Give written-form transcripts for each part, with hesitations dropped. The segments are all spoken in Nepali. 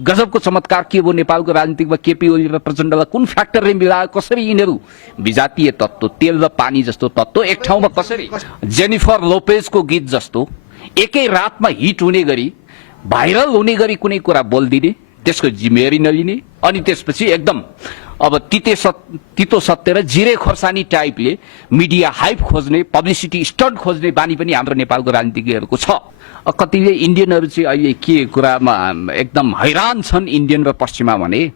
गजबको चमत्कार के भयो नेपालको राजनीतिमा केपी ओली र प्रचण्डलाई कुन फ्याक्टरले मिलायो, कसरी यिनीहरू विजातीय तत्त्व, तेल र पानी जस्तो तत्त्व एक ठाउँमा कसरी जेनिफर लोपेजको गीत जस्तो एकै रातमा हिट हुने गरी, भाइरल हुने गरी कुनै कुरा बोलिदिने, त्यसको जिम्मेवारी नलिने, अनि त्यसपछि एकदम अब तितो सत्य र जिरे खोर्सानी टाइपले मिडिया हाइप खोज्ने, पब्लिसिटी स्टन्ट खोज्ने बानी पनि हाम्रो नेपालको राजनीतिज्ञहरूको छ। कतिले इन्डियनहरू चाहिँ अहिले के कुरामा एकदम हैरान छन् इन्डियन र पश्चिमा भने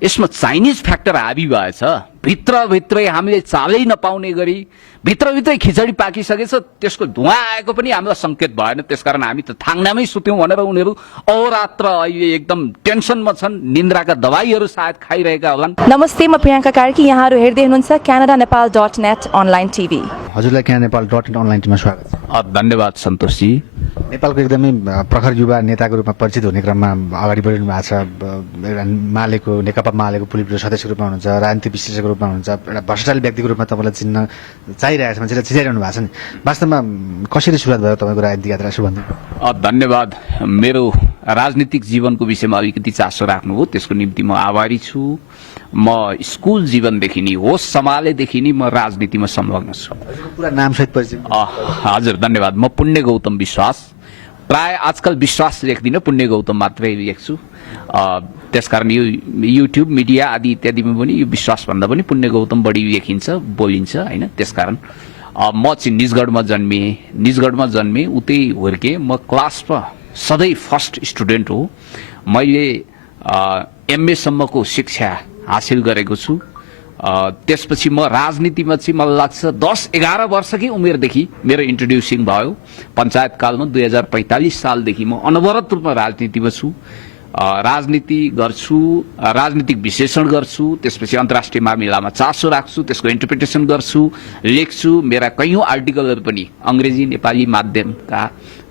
यसमा चाइनिज फ्याक्टर हाबी भएछ। भित्रभित्रै हामीले चालै नपाउने गरी भित्रभित्रै खिचडी पाकिसकेछ, त्यसको धुवा आएको पनि हामीलाई सङ्केत भएन। त्यसकारण हामी त थाङ्नामै सुत्यौँ भनेर उनीहरू अहोरात्र अहिले एकदम टेन्सनमा छन्, निन्द्राका दबाईहरू सायद खाइरहेका होलान्। नमस्ते, म प्रियङ्का कार्की, यहाँहरू हेर्दै हुनुहुन्छ canadaNepal.net अनलाइन टिभी। हजुरलाई canadaNepal.net अनलाइन टिभीमा स्वागत छ। धन्यवाद सन्तोषजी। नेपालको एकदमै प्रखर युवा नेताको रूपमा परिचित हुने क्रममा अगाडि बढिनु भएको छ। एउटा मालेको नेकपा मालेको पोलिट ब्युरो सदस्यको रूपमा हुनुहुन्छ, राजनीतिक विश्लेषकको रूपमा हुनुहुन्छ, एउटा भ्रष्टाचारी व्यक्तिको रूपमा तपाईँलाई चिन्न चाहिरहेको छ, मान्छेले चिनाइरहनु भएको छ नि। वास्तवमा कसरी सुरुवात भयो तपाईँको राजनीतिक यात्रा सुभन्दै? धन्यवाद। मेरो राजनीतिक जीवनको विषयमा अलिकति चासो राख्नुभयो, त्यसको निम्ति म आभारी छु। म स्कुल जीवनदेखि नै, होस सम्हालेदेखि नै म राजनीतिमा संलग्न छु। पुरा नामसहित परिचय? हजुर, धन्यवाद। म पुण्य गौतम विश्वास, प्राय आजकल विश्वास लेख्दिनँ, पुण्य गौतम मात्रै लेख्छु। त्यसकारण यो युट्युब मिडिया आदि इत्यादिमा पनि यो विश्वास भन्दा पनि पुण्य गौतम बढी लेखिन्छ, बोलिन्छ होइन। त्यसकारण म चाहिँ निजगढमा जन्मेँ, उतै हुर्केँ। म क्लासमा सधैँ फर्स्ट स्टुडेन्ट हो। मैले MA सम्मको शिक्षा हासिल गरेको छु। त्यसपछि म राजनीतिमा चाहिँ मलाई लाग्छ 10-11 वर्षकै उमेरदेखि मेरो इन्ट्रोड्युसिङ भयो। पञ्चायत कालमा 2045 सालदेखि म अनवरत रूपमा राजनीतिमा छु। राजनीति गर्छु, राजनीतिक विश्लेषण गर्छु, त्यसपछि अन्तर्राष्ट्रिय मामिलामा चासो राख्छु, त्यसको इन्टरप्रिटेसन गर्छु, लेख्छु। मेरा कैयौँ आर्टिकलहरू पनि अङ्ग्रेजी नेपाली माध्यमका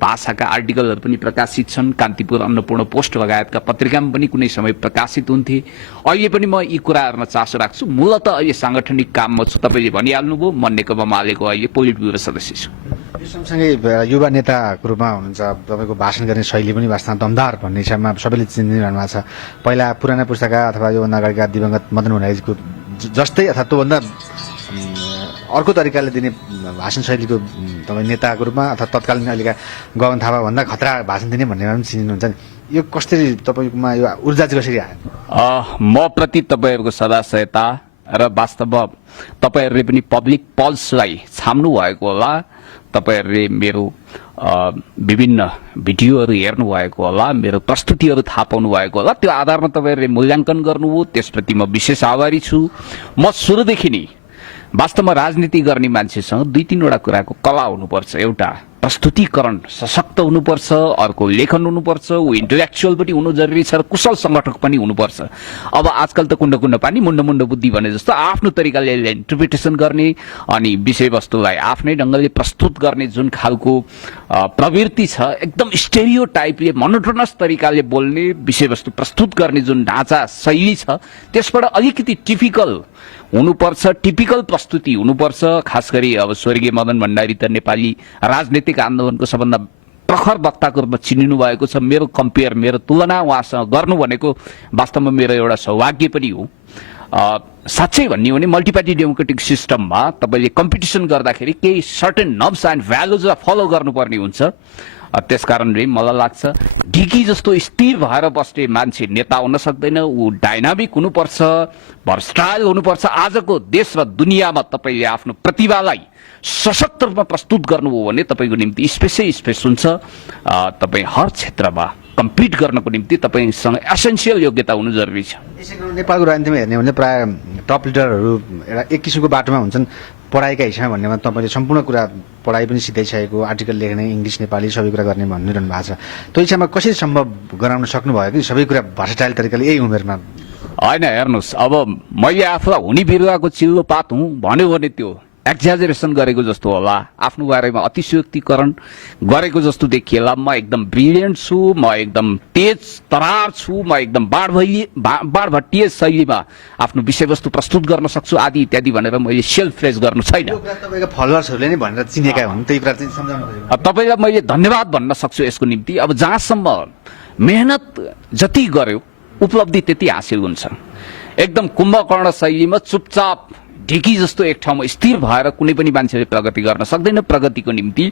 भाषाका आर्टिकलहरू पनि प्रकाशित छन्। कान्तिपुर अन्नपूर्ण पोस्ट लगायतका पत्रिकामा पनि कुनै समय प्रकाशित हुन्थे। अहिले पनि म यी कुराहरूमा चासो राख्छु। मूलतः अहिले साङ्गठनिक काममा छु। तपाईँले भनिहाल्नुभयो, म नेकपा मालेको अहिले पोलिट ब्युरो सदस्य छु। यो सँगसँगै युवा नेताको रूपमा हुनुहुन्छ, तपाईँको भाषण गर्ने शैली पनि वास्तवमा दमदार भन्ने हिसाबमा सबैले चिनिरहनु भएको छ। पहिला पुराना पुस्ताका अथवा योभन्दा अगाडिका दिवंगत मदन भण्डारीको जस्तै अथवा त्योभन्दा अर्को तरिकाले दिने भाषण शैलीको तपाईँ नेताको रूपमा अथवा तत्कालीन अहिलेका गगन थापाभन्दा खतरा भाषण दिने भन्नेमा पनि चिनिनुहुन्छ नि। यो कसरी तपाईँकोमा यो ऊर्जा चाहिँ कसरी आयो? म प्रति तपाईँहरूको सदाशयता र वास्तवमा तपाईँहरूले पनि पब्लिक पल्सलाई छाम्नु भएको होला। तपाईँहरूले मेरो विभिन्न भिडियोहरू हेर्नुभएको होला, मेरो प्रस्तुतिहरू थाहा पाउनु भएको होला। त्यो आधारमा तपाईँहरूले मूल्याङ्कन गर्नुभयो, त्यसप्रति म विशेष आभारी छु। म सुरुदेखि नै वास्तवमा राजनीति गर्ने मान्छेसँग 2-3वटा कुराको कला हुनुपर्छ। एउटा प्रस्तुतिकरण सशक्त हुनुपर्छ, अर्को लेखन हुनुपर्छ, ऊ इन्टेलेक्चुअल पनि हुनु जरुरी छ र कुशल संगठक पनि हुनुपर्छ। अब आजकल त कुण्ड कुण्ड पानी मुण्ड मुण्ड बुद्धि भने जस्तो आफ्नो तरिकाले इन्टरप्रिटेसन गर्ने अनि विषयवस्तुलाई आफ्नै ढङ्गले प्रस्तुत गर्ने जुन खालको प्रवृत्ति छ, एकदम स्टेरियो टाइपले मोनोटोनस तरिकाले बोल्ने, विषयवस्तु प्रस्तुत गर्ने जुन ढाँचा शैली छ, त्यसबाट अलिकति टिपिकल प्रस्तुति हुनुपर्छ। खास गरी अब स्वर्गीय मदन भण्डारी त नेपाली राजनीतिक आन्दोलनको सबभन्दा प्रखर वक्ताको रूपमा चिनिनु भएको छ। मेरो तुलना उहाँसँग गर्नु भनेको वास्तवमा मेरो एउटा सौभाग्य पनि हो। साँच्चै भन्ने हो भने मल्टिपार्टी डेमोक्रेटिक सिस्टममा तपाईँले कम्पिटिसन गर्दाखेरि केही सर्टेन नर्म्स एन्ड भ्यालुजलाई फलो गर्नुपर्ने हुन्छ। त्यसकारणले मलाई लाग्छ ढिकी जस्तो स्थिर भएर बस्ने मान्छे नेता हुन सक्दैन। ऊ डाइनामिक हुनुपर्छ, भर्सटाइल हुनुपर्छ। आजको देश र दुनियाँमा तपाईँले आफ्नो प्रतिभालाई सशक्त रूपमा प्रस्तुत गर्नुभयो भने तपाईँको निम्ति स्पेस हुन्छ। तपाईँ हर क्षेत्रमा कम्पिट गर्नको निम्ति तपाईँसँग एसेन्सियल योग्यता हुनु जरुरी छ। नेपालको राजनीतिमा हेर्ने भने प्राय टप लिडरहरू एउटा एक किसिमको बाटोमा हुन्छन्। पढाइका हिसाबमा भन्नेमा तपाईँले सम्पूर्ण कुरा पढाइ पनि सिधाइसकेको, आर्टिकल लेख्ने, इङ्ग्लिस नेपाली सबै कुरा गर्ने भनिरहनु भएको छ। त्यो हिसाबमा कसरी सम्भव गराउन सक्नुभयो कि सबै कुरा भर्सटाइल तरिकाले यही उमेरमा? होइन, हेर्नुहोस्, अब मैले आफूलाई हुने बिरुवाको चिल्लो पात हुँ भन्यो भने त्यो एक्जाजरेसन गरेको जस्तो होला, आफ्नो बारेमा अतिशयोक्तिकरण गरेको जस्तो देखिएला। म एकदम ब्रिलियन्ट छु, म एकदम तेज तरार छु, म एकदम बाढभट्टीय शैलीमा आफ्नो विषयवस्तु प्रस्तुत गर्न सक्छु आदि इत्यादि भनेर मैले सेल्फ फ्रेज गर्नु छैन। तपाईँको फलोवर्सहरूले नै भनेर चिनेका हुन्, त्यही कुरा चाहिँ सम्झाउनु पर्यो। तपाईँलाई मैले धन्यवाद भन्न सक्छु यसको निम्ति। अब जहाँसम्म मेहनत जति गर्यो उपलब्धि त्यति हासिल हुन्छ। एकदम कुम्भकर्ण शैलीमा चुपचाप ढिकी जस्तो एक ठाउँमा स्थिर भएर कुनै पनि मान्छेले प्रगति गर्न सक्दैन। प्रगतिको निम्ति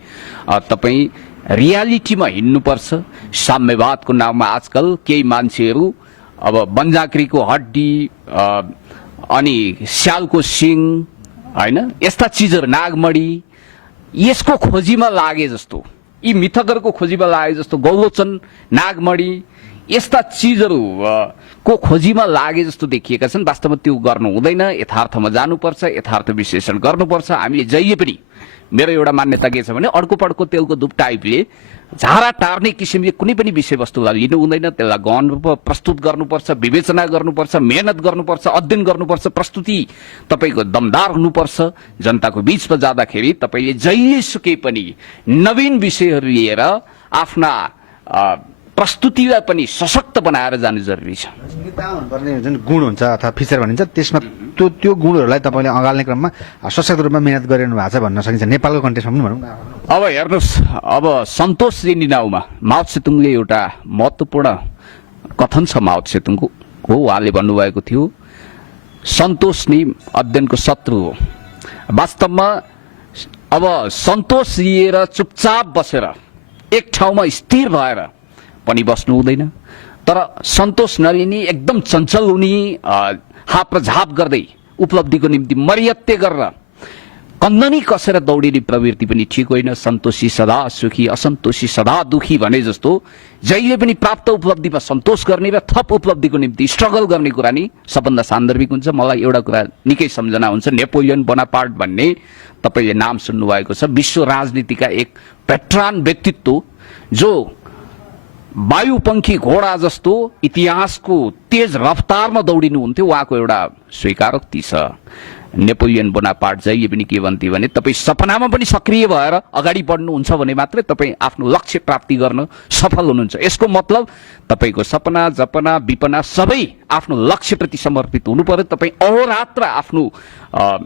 तपाईँ रियालिटीमा हिँड्नुपर्छ। साम्यवादको नाममा आजकल केही मान्छेहरू अब बन्जाक्रीको हड्डी अनि स्यालको सिङ होइन यस्ता चिजहरू नागमणी यसको खोजीमा लागे जस्तो, यी मिथकहरूको खोजीमा लागे जस्तो, गौलोचन नागमणी यस्ता चिजहरू को खोजीमा लागे जस्तो देखिएका छन्। वास्तवमा त्यो गर्नु हुँदैन। यथार्थमा जानुपर्छ, यथार्थ विश्लेषण गर्नुपर्छ। हामीले जहिले पनि, मेरो एउटा मान्यता के छ भने अर्को पड्को तेलको धुप टाइपले झारा टार्ने किसिमले कुनै पनि विषयवस्तुलाई लिनु हुँदैन। त्यसलाई गहन रूपमा प्रस्तुत गर्नुपर्छ, विवेचना गर्नुपर्छ, मेहनत गर्नुपर्छ, अध्ययन गर्नुपर्छ, प्रस्तुति तपाईँको दमदार हुनुपर्छ। जनताको बीचमा जाँदाखेरि तपाईँले जहिलेसुकै पनि नवीन विषयहरू लिएर आफ्ना प्रस्तुतिलाई पनि सशक्त बनाएर जानु जरुरी छ। नेता हुनुपर्ने जुन गुण हुन्छ अथवा फिचर भनिन्छ त्यसमा त्यो गुणहरूलाई तपाईँले अगाल्ने क्रममा सशक्त रूपमा मेहनत गरिरहनु भएको छ भन्न सकिन्छ नेपालको कन्टेक्स्टमा पनि भनौँ न। अब हेर्नुहोस्, अब सन्तोष लिनिनाउमा माओ त्से-तुङले एउटा महत्त्वपूर्ण कथन छ माओ त्से-तुङको उहाँले भन्नुभएको थियो सन्तोष नै अध्ययनको शत्रु हो। वास्तवमा अब सन्तोष लिएर चुपचाप बसेर एक ठाउँमा स्थिर भएर पनि बस्नु हुँदैन। तर सन्तोष नलिने, एकदम चञ्चल हुने, हाप र झाप गर्दै उपलब्धिको निम्ति मर्यात्य गरेर कन्दनी कसेर दौडिने प्रवृत्ति पनि ठिक होइन। सन्तोषी सदा सुखी, असन्तोषी सदा दुखी भने जस्तो जहिले पनि प्राप्त उपलब्धिमा सन्तोष गर्ने र थप उपलब्धिको निम्ति स्ट्रगल गर्ने कुरा नि सबभन्दा सान्दर्भिक हुन्छ। मलाई एउटा कुरा निकै सम्झना हुन्छ, नेपोलियन बोनापार्ट भन्ने तपाईँले नाम सुन्नुभएको छ। विश्व राजनीतिका एक पेट्रान व्यक्तित्व जो वायुपंखी घोडा जस्तो इतिहासको तेज रफ्तारमा दौडिनुहुन्थ्यो। उहाँको एउटा स्वीकारोक्ति छ, नेपोलियन बोनापार्ट जहिले पनि के भन्थे भने तपाईँ सपनामा पनि सक्रिय भएर अगाडि बढ्नुहुन्छ भने मात्रै तपाईँ आफ्नो लक्ष्य प्राप्ति गर्न सफल हुनुहुन्छ। यसको मतलब तपाईँको सपना, जपना, विपना सबै आफ्नो लक्ष्यप्रति समर्पित हुनु पर्यो। तपाईँ अहोरात्र आफ्नो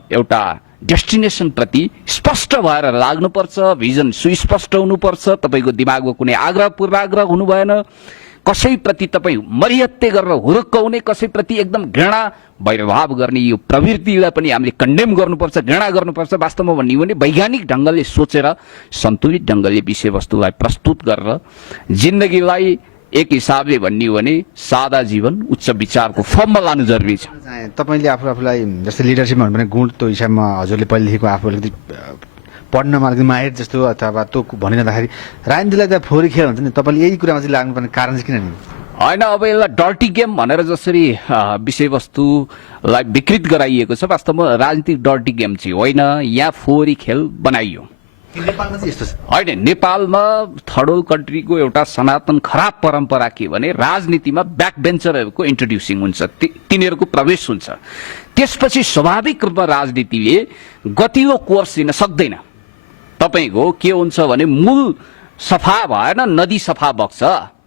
एउटा डेस्टिनेसन प्रति स्पष्ट भएर लाग्नुपर्छ। भिजन सुस्पष्ट हुनुपर्छ। तपाईँको दिमागमा कुनै आग्रह पूर्वाग्रह हुनु भएन। कसैप्रति तपाईँ मर्यात्य गरेर हुरुक्क हुने, कसैप्रति एकदम घृणा वैरभाव गर्ने यो प्रवृत्तिलाई पनि हामीले कन्डेम गर्नुपर्छ, घृणा गर्नुपर्छ। वास्तवमा भन्ने हो भने वैज्ञानिक ढङ्गले सोचेर सन्तुलित ढङ्गले विषयवस्तुलाई प्रस्तुत गरेर जिन्दगीलाई एक हिसाबले भन्ने हो भने सादा जीवन उच्च विचारको फर्ममा लानु जरुरी छ। तपाईँले आफूलाई जस्तै लिडरसिप भन्नुपर्ने गुण त्यो हिसाबमा हजुरले पहिलेदेखिको आफूले पढ्नमा अलिकति माहिर जस्तो अथवा त्यो भनिरहँदाखेरि राजनीतिलाई त फोहोरी खेल हुन्छ नि, तपाईँले यही कुरामा चाहिँ लाग्नुपर्ने कारण चाहिँ किन नि? होइन, अब यसलाई डर्टी गेम भनेर जसरी विषयवस्तुलाई विकृत गराइएको छ, वास्तवमा राजनीतिक डर्टी गेम चाहिँ होइन, यहाँ फोहोरी खेल बनाइयो। नेपालमा चाहिँ यस्तो छ होइन, नेपालमा थर्ड वर्ल्ड कन्ट्रीको एउटा सनातन खराब परम्परा के भने राजनीतिमा ब्याक बेन्चरहरूको इन्ट्रोड्युसिङ हुन्छ, तिनीहरूको प्रवेश हुन्छ। त्यसपछि स्वाभाविक रूपमा राजनीतिले गतिलो कोर्स दिन सक्दैन। तपाईँको के हुन्छ भने मूल सफा भएन, नदी सफा बग्छ।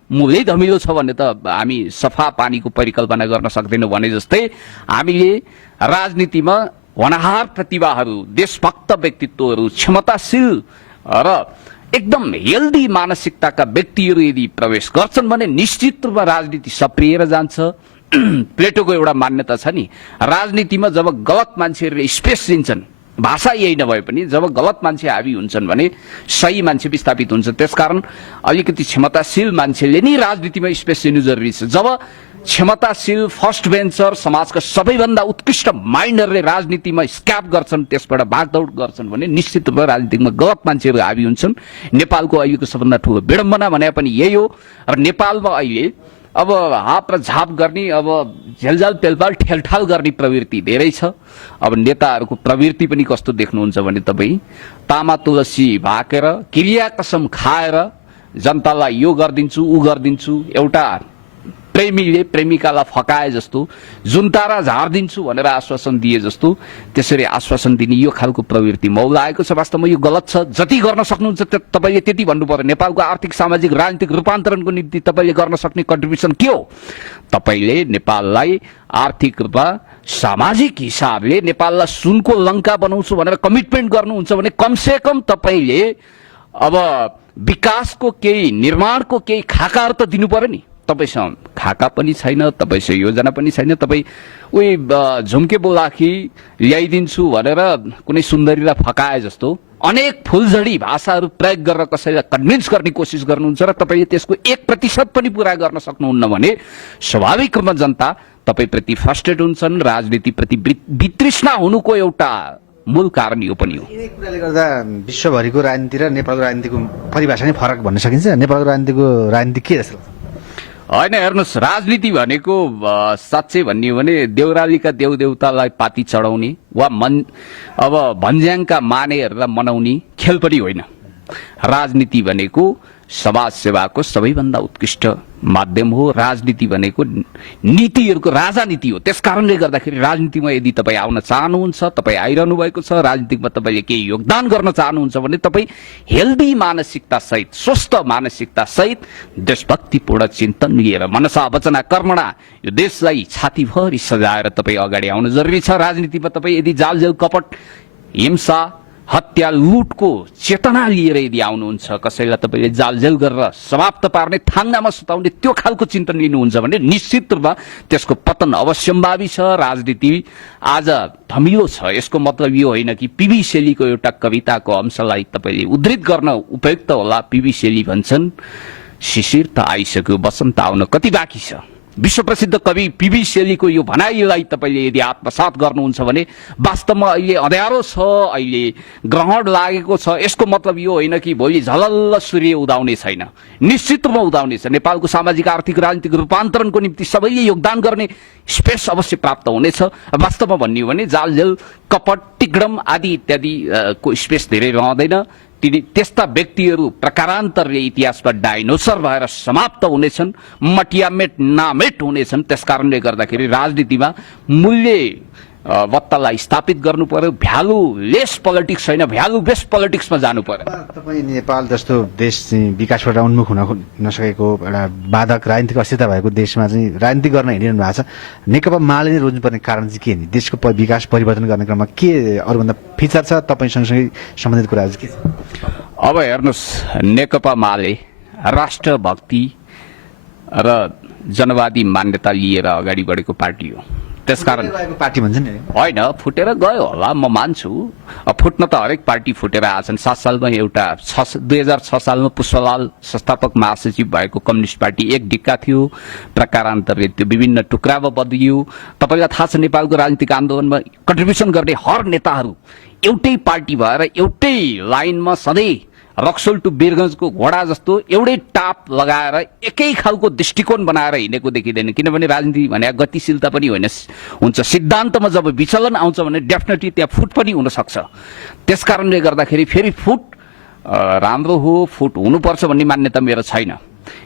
मूलै धमिलो छ भने त हामी सफा पानीको परिकल्पना गर्न सक्दैनौँ भने जस्तै हामीले राजनीतिमा होनहार प्रतिभाहरू, देशभक्त व्यक्तित्वहरू, क्षमताशील र एकदम हेल्दी मानसिकताका व्यक्तिहरू यदि प्रवेश गर्छन् भने निश्चित रूपमा राजनीति सप्रिएर जान्छ। प्लेटोको एउटा मान्यता छ नि, राजनीतिमा जब गलत मान्छेहरूले स्पेस दिन्छन्, भाषा यही नभए पनि जब गलत मान्छे हावी हुन्छन् भने सही मान्छे विस्थापित हुन्छ। त्यसकारण अलिकति क्षमताशील मान्छेले नि राजनीतिमा स्पेस दिनु जरुरी छ। जब क्षमताशील फर्स्ट बेन्चर समाजका सबैभन्दा उत्कृष्ट माइन्डहरूले राजनीतिमा स्क्याप गर्छन्, त्यसबाट भागदौड गर्छन् भने निश्चित रूपमा राजनीतिमा गलत मान्छेहरू हावी हुन्छन्। नेपालको अहिलेको सबभन्दा ठुलो विडम्बना भने पनि यही हो। र नेपालमा अहिले अब हाप र झाप गर्ने, अब झेलझाल पेलपाल ठेलठाल गर्ने प्रवृत्ति धेरै छ। अब नेताहरूको प्रवृत्ति पनि कस्तो देख्नुहुन्छ भने तपाईँ तामा तुलसी भाकेर क्रिया कसम खाएर जनतालाई यो गरिदिन्छु ऊ गरिदिन्छु, एउटा प्रेमीले प्रेमिकालाई फकाए जस्तो, जुनतारा झारिदिन्छु भनेर आश्वासन दिए जस्तो त्यसरी आश्वासन दिने यो खालको प्रवृत्ति मौलाएको छ। वास्तवमा यो गलत छ। जति गर्न सक्नुहुन्छ तपाईँले त्यति भन्नु पर्यो। नेपालको आर्थिक सामाजिक राजनीतिक रूपान्तरणको निम्ति तपाईँले गर्न सक्ने कन्ट्रिब्युसन के हो? तपाईँले नेपाललाई आर्थिक रूपमा सामाजिक हिसाबले नेपाललाई सुनको लङ्का बनाउँछु भनेर कमिटमेन्ट गर्नुहुन्छ भने कमसे कम तपाईँले अब विकासको केही निर्माणको केही खाकाहरू त दिनु पर्यो नि। तपाईसँग खाका पनि छैन, तपाईसँग योजना पनि छैन। तपाईँ उही झुम्के बोलाखी ल्याइदिन्छु भनेर कुनै सुन्दरीलाई फकाए जस्तो अनेक फुलझडी भाषाहरू प्रयोग गरेर कसैलाई कन्भिन्स गर्ने कोसिस गर्नुहुन्छ र तपाईँले त्यसको 1% पनि पुरा गर्न सक्नुहुन्न भने स्वाभाविक रूपमा जनता तपाईँप्रति फ्रस्ट्रेट हुन्छन्। राजनीतिप्रति वितृष्णा हुनुको एउटा मूल कारण यो पनि हो। यिनै कुराले गर्दा विश्वभरिको राजनीति र नेपालको राजनीतिको परिभाषा नै फरक भन्न सकिन्छ। नेपालको राजनीति के जस्तो लाग्छ? होइन, हेर्नुहोस्, राजनीति भनेको साँच्चै भन्ने हो भने देउरालीका देवदेवतालाई पाती चढाउने वा अब भन्ज्याङका मानेहरूलाई मनाउने खेल पनि होइन। राजनीति भनेको समाज सेवाको सबैभन्दा उत्कृष्ट माध्यम हो। राजनीति भनेको नीतिहरूको राजनीति हो। त्यसकारणले गर्दाखेरि राजनीतिमा यदि तपाईँ आउन चाहनुहुन्छ, तपाईँ आइरहनु भएको छ, राजनीतिमा तपाईँले केही योगदान गर्न चाहनुहुन्छ भने तपाईँ हेल्दी मानसिकता सहित, स्वस्थ मानसिकता सहित देशभक्तिपूर्ण चिन्तन लिएर मनसा वचना कर्मणा यो देशलाई छातीभरि सजाएर तपाईँ अगाडि आउनु जरुरी छ। राजनीतिमा तपाईँ यदि जालजेल कपट हिंसा हत्या लुटको चेतना लिएर यदि आउनुहुन्छ, कसैलाई तपाईँले जालजेल गरेर समाप्त पार्ने थाङ्नामा सुताउने त्यो खालको चिन्तन लिनुहुन्छ भने निश्चित रूपमा त्यसको पतन अवश्यम्भावी छ। राजनीति आज धमिलो छ। यसको मतलब यो होइन कि पीबी शेलीको एउटा कविताको अंशलाई तपाईँले उद्धृत गर्न उपयुक्त होला। पीबी शेली भन्छन्, शिशिर त आइसक्यो, बसन्त आउन कति बाँकी छ। विश्व प्रसिद्ध कवि पीबी शेलीको यो भनाइलाई तपाईँले यदि आत्मसात गर्नुहुन्छ भने वास्तवमा अहिले अँध्यारो छ, अहिले ग्रहण लागेको छ। यसको मतलब यो होइन कि भोलि झलल्ल सूर्य उदाउने छैन। निश्चित रूपमा उदाउने छ। नेपालको सामाजिक आर्थिक राजनीतिक रूपान्तरणको निम्ति सबैले योगदान गर्ने स्पेस अवश्य प्राप्त हुनेछ। वास्तवमा भन्ने हो भने जालजेल कपट टिकडम आदि इत्यादि को स्पेस धेरै रहँदैन। त्यस्ता व्यक्तिहरू प्रकारान्तरले इतिहासमा डाइनोसर भएर समाप्त हुनेछन्, मटियामेट नामेट हुनेछन्। त्यसकारणले गर्दाखेरि राजनीतिमा मूल्य वत्तालाई स्थापित गर्नु पर्यो। भ्यालु लेस पोलिटिक्स होइन, भ्यालु बेस पोलिटिक्समा जानु पर्यो। तपाईँ नेपाल जस्तो देश चाहिँ विकासबाट उन्मुख हुन नसकेको एउटा बाधक राजनीतिक अस्थिरता भएको देशमा चाहिँ राजनीति गर्न हिँडिरहनु भएको छ। नेकपा माले नै रोज्नुपर्ने कारण चाहिँ के नि? देशको विकास परिवर्तन गर्ने क्रममा के अरूभन्दा फिचर छ? तपाईँ सँगसँगै सम्बन्धित कुराहरू के छ? अब हेर्नुहोस्, नेकपा माले राष्ट्रभक्ति र जनवादी मान्यता लिएर अगाडि बढेको पार्टी हो। त्यसकारण पार्टी भन्छ नि होइन, फुटेर गयो होला, म मान्छु। फुट्न त हरेक पार्टी फुटेर आछन्। 7 सालमा एउटा 2006 सालमा पुष्पलाल संस्थापक महासचिव भएको कम्युनिस्ट पार्टी एक डिक्का थियो। प्रकारान्तरले त्यो विभिन्न टुक्रामा बदलियो। तपाईँलाई थाहा छ, नेपालको राजनीतिक आन्दोलनमा कन्ट्रिब्युसन गर्ने हर नेताहरू एउटै पार्टी भएर एउटै लाइनमा सधैँ रक्सोल टु वीरगञ्जको घोडा जस्तो एउटै टाप लगाएर एकै खालको दृष्टिकोण बनाएर हिँडेको देखिँदैन। किनभने राजनीति भने गतिशीलता पनि हुन्छ। सिद्धान्तमा जब विचलन आउँछ भने डेफिनेटली त्यहाँ फुट पनि हुनसक्छ। त्यसकारणले गर्दाखेरि फेरि फुट राम्रो हो, फुट हुनुपर्छ भन्ने मान्यता मेरो छैन।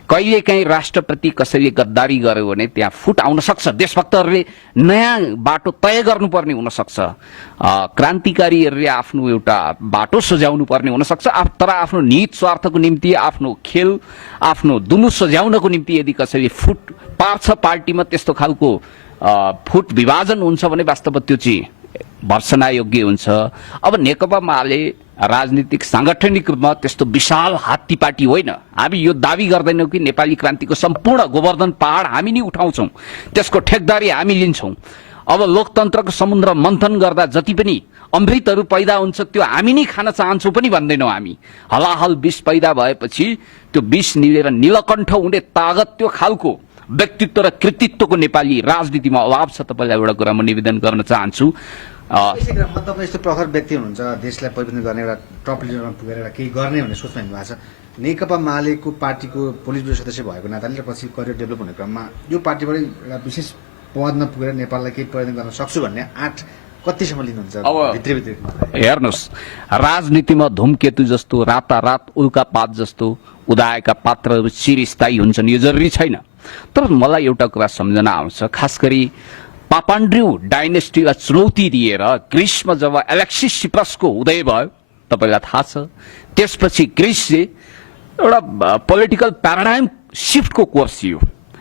कहिलेकाहीँ राष्ट्रप्रति कसैले गद्दारी गर्यो भने त्यहाँ फुट आउन सक्छ। देशभक्तहरूले नयाँ बाटो तय गर्नुपर्ने हुनसक्छ। क्रान्तिकारीहरूले आफ्नो एउटा बाटो सजाउनु पर्ने हुनसक्छ। तर आफ्नो निहित स्वार्थको निम्ति, आफ्नो खेल, आफ्नो दुनु सजाउनको निम्ति यदि कसैले फुट पार्छ पार्टीमा, त्यस्तो खालको फुट विभाजन हुन्छ भने वास्तवमा त्यो चाहिँ भर्सना योग्य हुन्छ। अब नेकपा माले राजनीतिक सांगठनिक रूपमा त्यस्तो विशाल हात्ती पार्टी होइन। हामी यो दावी गर्दैनौँ कि नेपाली क्रान्तिको सम्पूर्ण गोवर्धन पहाड हामी नै उठाउँछौँ, त्यसको ठेकदारी हामी लिन्छौँ। अब लोकतन्त्रको समुद्र मन्थन गर्दा जति पनि अमृतहरू पैदा हुन्छ त्यो हामी नै खान चाहन्छौँ पनि भन्दैनौँ हामी। हलाहल विष पैदा भएपछि त्यो विष निलेर नीलकण्ठ हुने तागत, त्यो खालको व्यक्तित्व र कृतित्वको नेपाली राजनीतिमा अभाव छ। तपाईँलाई एउटा कुरा म निवेदन गर्न चाहन्छु। तपाईँ यस्तो प्रखर व्यक्ति हुनुहुन्छ, देशलाई परिवर्तन गर्ने एउटा टप लिडरमा पुगेर एउटा केही गर्ने भन्ने सोचमा हिँड्नु भएको छ। नेकपा मालेको पार्टीको पोलिट ब्युरो सदस्य भएको नाताले र पछि करियर डेभलप हुने क्रममा यो पार्टीबाट एउटा विशेष पदमा पुगेर नेपाललाई केही परिवर्तन गर्न सक्छु भन्ने आँट कतिसम्म लिनुहुन्छ? अब भित्री हेर्नुहोस्, राजनीतिमा धुमकेतु जस्तो, रातारात उल्कापात जस्तो उदाएका पात्रहरू चिरस्थायी हुन्छन् यो जरुरी छैन। तर मलाई एउटा कुरा सम्झना आउँछ, खास गरी पापान्ड्र्यू डाइनेस्टीलाई चुनौती दिएर ग्रिसमा जब एलेक्सिस सिप्रसको उदय भयो, तपाईँलाई थाहा छ, त्यसपछि ग्रिसले एउटा पोलिटिकल प्याराडाइम सिफ्टको कोर्स थियो।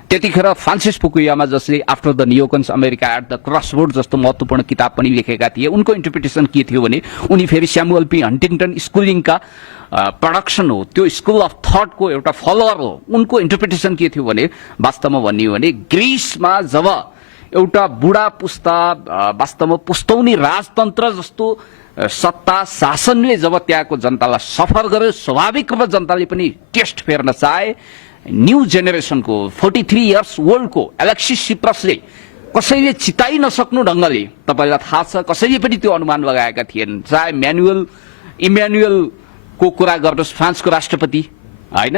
त्यतिखेर फ्रान्सिस फुकुयामा जसले after the neocons America at the crossroad जस्तो महत्त्वपूर्ण किताब पनि लेखेका थिए। उनको इन्टरप्रिटेसन के थियो भने उनी फेरि स्यामुअल पी हन्टिङटन स्कुलिङका प्रोडक्सन हो, त्यो स्कुल अफ थटको एउटा फलोअर हो। उनको इन्टरप्रिटेसन के थियो भने वास्तवमा भन्ने हो भने ग्रिसमा जब एउटा बुढा पुस्ता वास्तवमा पुस्तौनी राजतन्त्र जस्तो सत्ता शासनले जब त्यहाँको जनतालाई सफर गर्यो, स्वाभाविक रूपमा जनताले पनि टेस्ट फेर्न चाहे। न्यू जेनेरेसनको 43 इयर्स ओल्डको एलेक्सिस सिप्रसले कसैले चिताइ नसक्नु ढङ्गले, तपाईँलाई थाहा छ, कसैले पनि त्यो अनुमान लगाएका थिएनन्। चाहे इम्यानुएलको कुरा गर्नुहोस्, फ्रान्सको राष्ट्रपति होइन,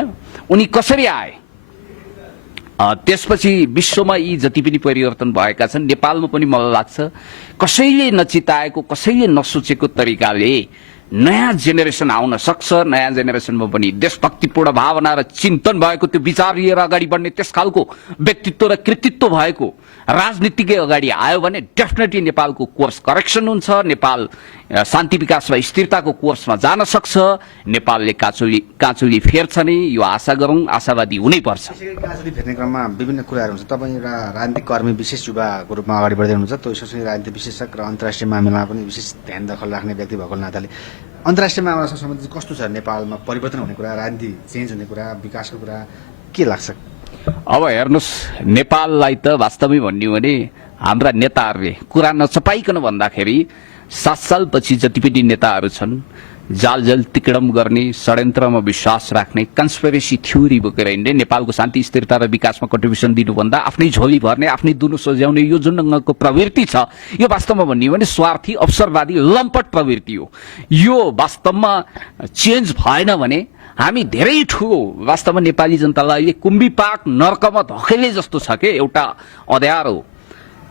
उनी कसरी आए। त्यसपछि विश्वमा यी जति पनि परिवर्तन भएका छन्, नेपालमा पनि मलाई लाग्छ कसैले नचिताएको, कसैले नसोचेको तरिकाले नयाँ जेनेरेसन आउन सक्छ। नयाँ जेनेरेसनमा पनि देशभक्तिपूर्ण भावना र चिन्तन भएको, त्यो विचार लिएर अगाडि बढ्ने त्यस खालको व्यक्तित्व र कृतित्व भएको राजनीतिकै अगाडि आयो भने डेफिनेटली नेपालको कोर्स करेक्सन हुन्छ, नेपाल शान्ति विकास र स्थिरताको कोर्समा जान सक्छ, नेपालले काँचुली फेर्छ नै, यो आशा गरौँ, आशावादी हुनै पर्छ। काँचुली फेर्ने क्रममा विभिन्न कुराहरू हुन्छ। तपाईँ एउटा राजनीतिक कर्मी विशेष युवाको रूपमा अगाडि बढ्दै हुनुहुन्छ, त्यो सँगसँगै राजनीतिक विशेषज्ञ र अन्तर्राष्ट्रिय मामिलामा पनि विशेष ध्यान दखल राख्ने व्यक्ति भएको नाताले अन्तर्राष्ट्रिय मामलासँग सम्बन्धित कस्तो छ नेपालमा परिवर्तन हुने कुरा, राजनीति चेन्ज हुने कुरा, विकासको कुरा के लाग्छ? अब हेर्नुहोस्, नेपाललाई त वास्तवमै भन्ने हो भने हाम्रा नेताहरूले कुरा नचपाइकन भन्दाखेरि 7 सालपछि जति पनि नेताहरू छन्, जालजल तिकडम गर्ने, षड्यन्त्रमा विश्वास राख्ने, कन्स्पिरेसी थ्योरी बोकेर हिँड्ने, नेपालको शान्ति स्थिरता र विकासमा कन्ट्रिब्युसन दिनुभन्दा आफ्नै झोली भर्ने, आफ्नै दुनो सोझ्याउने यो जुन ढङ्गको प्रवृत्ति छ, यो वास्तवमा भन्ने हो भने स्वार्थी, अवसरवादी, लम्पट प्रवृत्ति हो। यो वास्तवमा चेन्ज भएन भने हामी धेरै ठुलो वास्तवमा नेपाली जनतालाई कुम्बीपाक नर्कमा धकेले जस्तो छ के, एउटा अँध्यारो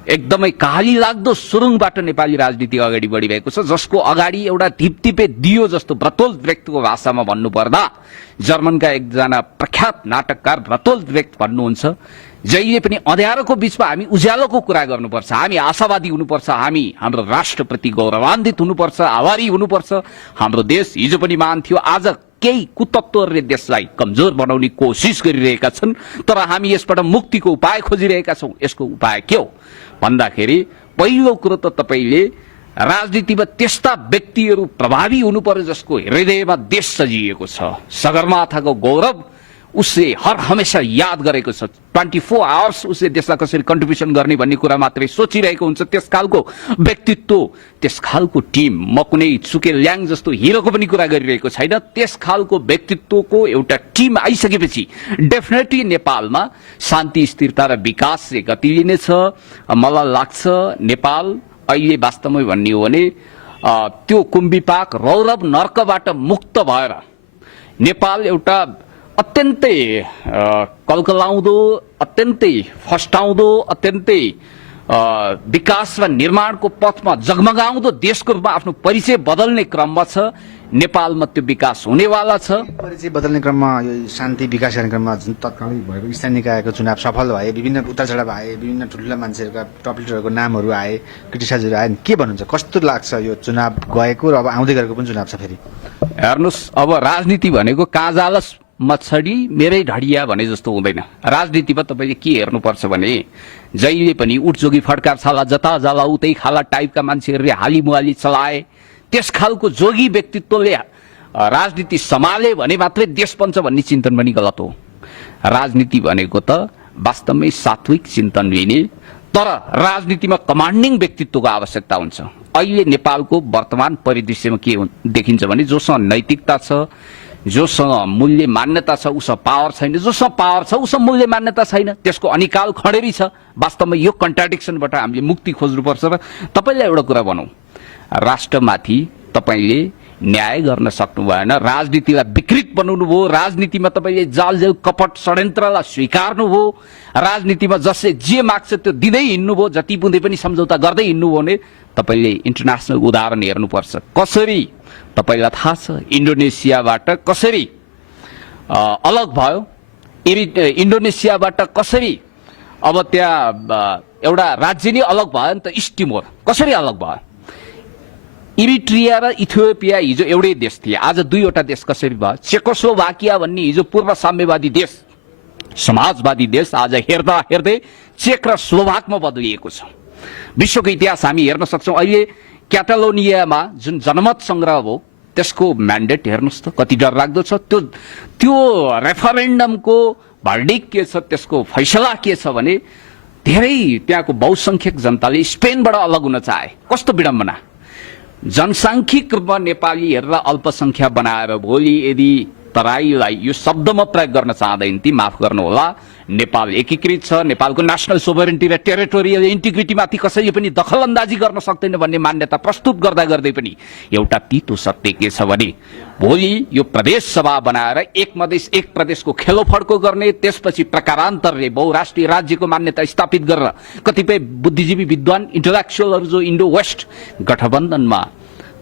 एकदमै कहाली लाग्दो सुरुङबाट नेपाली राजनीति अगाडि बढिरहेको छ, जसको अगाडि एउटा धिपधिपे दियो जस्तो ब्रतोल्ड ब्रेख्टको भाषामा भन्नुपर्दा जर्मनका एकजना प्रख्यात नाटककार ब्रतोल्ड ब्रेख्ट भन्नुहुन्छ, जहिले पनि अँध्यारोको बीचमा हामी उज्यालोको कुरा गर्नुपर्छ, हामी आशावादी हुनुपर्छ, हामी हाम्रो राष्ट्रप्रति गौरवान्वित हुनुपर्छ, आभारी हुनुपर्छ। हाम्रो देश हिजो पनि महान थियो, आज केही कुतत्त्वहरूले देशलाई कमजोर बनाउने कोसिस गरिरहेका छन्, तर हामी यसबाट मुक्तिको उपाय खोजिरहेका छौँ। यसको उपाय के हो भन्दाखेरि पहिलो कुरो त तपाईँले राजनीतिमा त्यस्ता व्यक्तिहरू प्रभावी हुनु पर्यो जसको हृदयमा देश सजिएको छ, सगरमाथाको गौरव उसले हर हमेशा याद गरेको छ, 24 आवर्स उसले देशलाई कसरी कन्ट्रिब्युसन गर्ने भन्ने कुरा मात्रै सोचिरहेको हुन्छ। त्यस खालको व्यक्तित्व, त्यस खालको टिम, म कुनै चुके ल्याङ जस्तो हिरोको पनि कुरा गरिरहेको छैन, त्यस खालको व्यक्तित्वको एउटा टिम आइसकेपछि डेफिनेटली नेपालमा शान्ति स्थिरता र विकासले गति लिनेछ। मलाई लाग्छ नेपाल अहिले वास्तवमै भन्ने हो भने त्यो कुम्बीपाक रौरव नर्कबाट मुक्त भएर नेपाल एउटा अत्यन्तै कलकलाउँदो, अत्यन्तै फस्टाउँदो, अत्यन्तै विकास र निर्माणको पथमा जगमगाउँदो देशको रूपमा आफ्नो परिचय बदल्ने क्रममा छ। नेपालमा त्यो विकास हुनेवाला छ। परिचय बदल्ने क्रममा यो शान्ति विकास गर्ने क्रममा जुन तत्कालीन भएको स्थानीय निकायको चुनाव सफल भए, विभिन्न उतार चढाव आए, विभिन्न ठुल्ठुला मान्छेहरूका टप लिडरहरूको नामहरू आए, क्रिटिसाइजहरू आए, के भन्नुहुन्छ, कस्तो लाग्छ यो चुनाव गएको र अब आउँदै गरेको पनि चुनाव छ? फेरि हेर्नुहोस्, अब राजनीति भनेको काँजालस मच्छडी मेरै ढडिया भने जस्तो हुँदैन। राजनीतिमा तपाईँले के हेर्नुपर्छ भने जहिले पनि उठजोगी फड्कार छाला, जता जाला उतै खाला टाइपका मान्छेहरूले हालीमुहाली चलाए, त्यस खालको जोगी व्यक्तित्वले राजनीति सम्हाले भने मात्रै देश बन्छ भन्ने चिन्तन पनि गलत हो। राजनीति भनेको त वास्तवमै सात्विक चिन्तन लिने, तर राजनीतिमा कमान्डिङ व्यक्तित्वको आवश्यकता हुन्छ। अहिले नेपालको वर्तमान परिदृश्यमा के देखिन्छ भने जोसँग नैतिकता छ, जोसँग मूल्य मान्यता छ उसँग पावर छैन, जोसँग पावर छ उसँग मूल्य मान्यता छैन, त्यसको अनिकाल खडेरी छ। वास्तवमा यो कन्ट्राडिक्सनबाट हामीले मुक्ति खोज्नुपर्छ। र तपाईँलाई एउटा कुरा भनौँ, राष्ट्रमाथि तपाईँले न्याय गर्न सक्नु भएन, राजनीतिलाई विकृत बनाउनु भयो, राजनीतिमा तपाईँले जालजेल कपट षड्यन्त्रलाई स्वीकार्नु भयो, राजनीतिमा जसले जे माग्छ त्यो दिँदै हिँड्नुभयो, जति बुँदै पनि सम्झौता गर्दै हिँड्नुभयो भने तपाईँले इन्टरनेसनल उदाहरण हेर्नुपर्छ। कसरी तपाईँलाई थाहा छ इन्डोनेसियाबाट कसरी अलग भयो, इन्डोनेसियाबाट कसरी अब त्यहाँ एउटा राज्य नै अलग भयो नि त, इस्टिमोर कसरी अलग भयो। इरिट्रिया र इथियोपिया हिजो एउटै देश थिए, आज दुईवटा देश कसरी भयो। चेकोस्लोभाकिया भन्ने हिजो पूर्व साम्यवादी देश समाजवादी देश आज हेर्दा हेर्दै चेक र स्लोभाकमा बदलिएको छ। विश्वको इतिहास हामी हेर्न सक्छौँ। अहिले क्याटालोनियामा जुन जनमत संग्रह हो त्यसको म्यान्डेट हेर्नुहोस् त कति डरलाग्दो छ। त्यो रेफरेन्डमको भर्डिक्ट के छ, त्यसको फैसला के छ भने धेरै त्यहाँको बहुसंख्यक जनताले स्पेनबाट अलग हुन चाहे। कस्तो विडम्बना! जनसाङ्ख्यिक रूपमा नेपालीहरूलाई अल्पसंख्या बनाएर भोलि यदि तराईलाई यो शब्दमा प्रयोग गर्न चाहँदैन ती माफ गर्नुहोला, नेपाल एकीकृत छ, नेपालको नेशनल सोभरेन्टी र टेरिटोरियल इन्टिग्रिटीमाथि कसैले पनि दखलअन्दाजी गर्न सक्दैन भन्ने मान्यता प्रस्तुत गर्दा गर्दै पनि एउटा तितो सत्य के छ भने भोलि यो प्रदेश सभा बनाएर एक मधेस एक प्रदेशको खेलोफड्को गर्ने, त्यसपछि प्रकारान्तरले बहुराष्ट्रिय राज्यको मान्यता स्थापित गरेर कतिपय बुद्धिजीवी विद्वान इन्टलेक्चुअलहरू जो इन्डो वेस्ट गठबन्धनमा